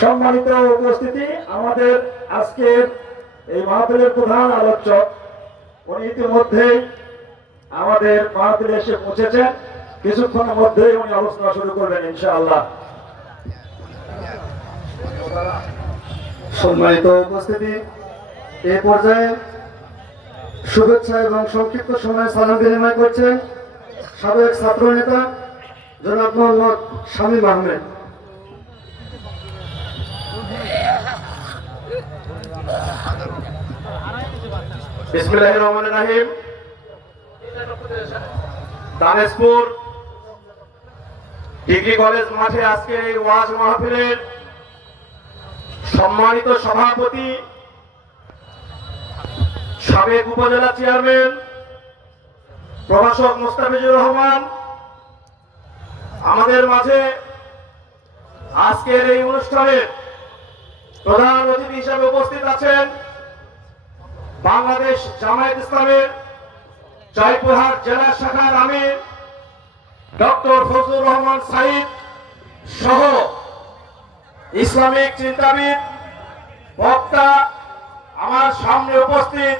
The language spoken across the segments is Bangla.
সম্মানিত উপস্থিতি, আমাদের আজকের এই মাহফিলের প্রধান আলোচক, উনি ইতিমধ্যেই আমাদের মাহফিলে এসে পৌঁছেছেন। কিছুক্ষণের মধ্যেই উনি আলোচনা শুরু করবেন, ইনশাআল্লাহ। সম্মানিত উপস্থিতি এই পর্যায়ে শুভেচ্ছা এবং সংক্ষিপ্ত সময়ে সালাম বিনিময় করছেন সাবেক ছাত্র নেতা জনাব মোহাম্মদ শামীম আহমেদ। বিসমিল্লাহ রহমান রাহিম। দানেশপুর ডিগ্রি কলেজ মাঠে আজকে এই ওয়াজ মাহফিলের সম্মানিত সভাপতি সাবেক উপজেলা চেয়ারম্যান, প্রভাষক মোস্তাফিজুর রহমান, আমাদের মাঝে আজকের এই অনুষ্ঠানে প্রধান অতিথি হিসাবে উপস্থিত আছেন বাংলাদেশ জামায়াত ইসলামের জয়পুরহাট জেলা শাখার আমির ডক্টর ফজলুর রহমান সাইদ সহ ইসলামিক চিন্তাবিদ, বক্তা আমার সামনে উপস্থিত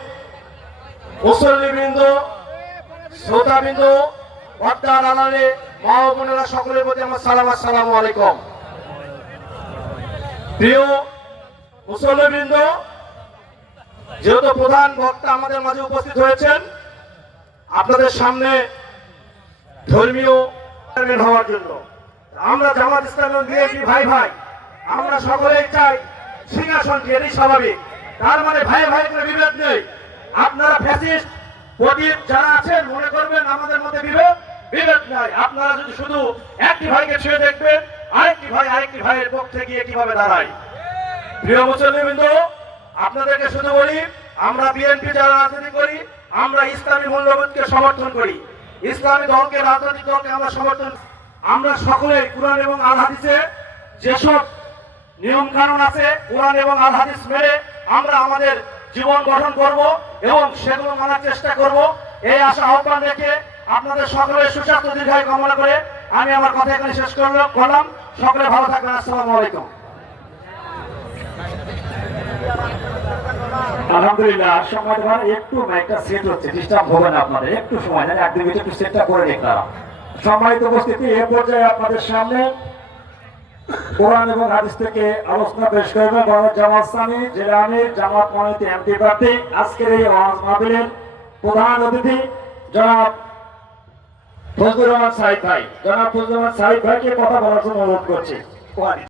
মুসল্লিবৃন্দ, শ্রোতাবৃন্দ পর্দার আড়ালে মা ও বোনেরা সকলের প্রতি আমার সালাম, আসসালামু আলাইকুম। প্রিয় মুসল্লিবৃন্দ, যেহেতু প্রধান বক্তা আমাদের মাঝে উপস্থিত হয়েছেন, আপনাদের সামনে ধর্মীয় হওয়ার জন্য। আমরা জামাত ইসলাম বিএনপি ভাই ভাই, আমরা সকলেই চাই সিংহাসনটি এটি স্বাভাবিক। তার মানে ভাই ভাই কোনো বিভেদ নেই। আপনারা প্রদীপ যারা আছেন, মনে করবেন আমাদের মধ্যে নাই। আপনারা যদি শুধু একটি ভাইকে ছুঁয়ে দেখবেন, আরেকটি ভাই আরেকটি ভাইয়ের পক্ষে গিয়ে কীভাবে দাঁড়ায়? প্রিয় মুসলিমবৃন্দ আপনাদেরকে শুধু বলি, আমরা বিএনপি যারা রাজনীতি করি, আমরা ইসলামী মূল্যবোধকে সমর্থন করি। ইসলামী দলকে, রাজনৈতিক দলকে আমরা সমর্থন আমরা সকলে কোরআন এবং আল হাদিসে যেসব নিয়ম কানুন আছে, কোরআন এবং আল হাদিস মেনে আমরা আমাদের জীবন গঠন করব এবং সেগুলো মানার চেষ্টা করব। এই আশা আহ্বান রেখে আপনাদের সকলের সুস্বাস্থ্য দীর্ঘায়ু কামনা করে আমি আমার কথা এখানে শেষ করলাম সকলে ভালো থাকবেন, আসসালামু আলাইকুম। আলহামদুলিল্লাহ সময় একটু একটা সেট হচ্ছে সময় নিন উপস্থিতি, এ পর্যায়ে আপনাদের সামনে কোরআন এবং হাদিস থেকে আলোচনা পেশ করবে মোহাম্মদ জামাত সানি, জেলা আমির, জামাত মনোনীত এমপি প্রার্থী। আজকের এই ওয়াজ মাহফিলের প্রধান অতিথি জনাব ফজলুর রহমান সাহিদ ভাই। জনাব ফজলুর রহমান সাহিদ ভাইকে কথা বলার জন্য অনুরোধ করছি।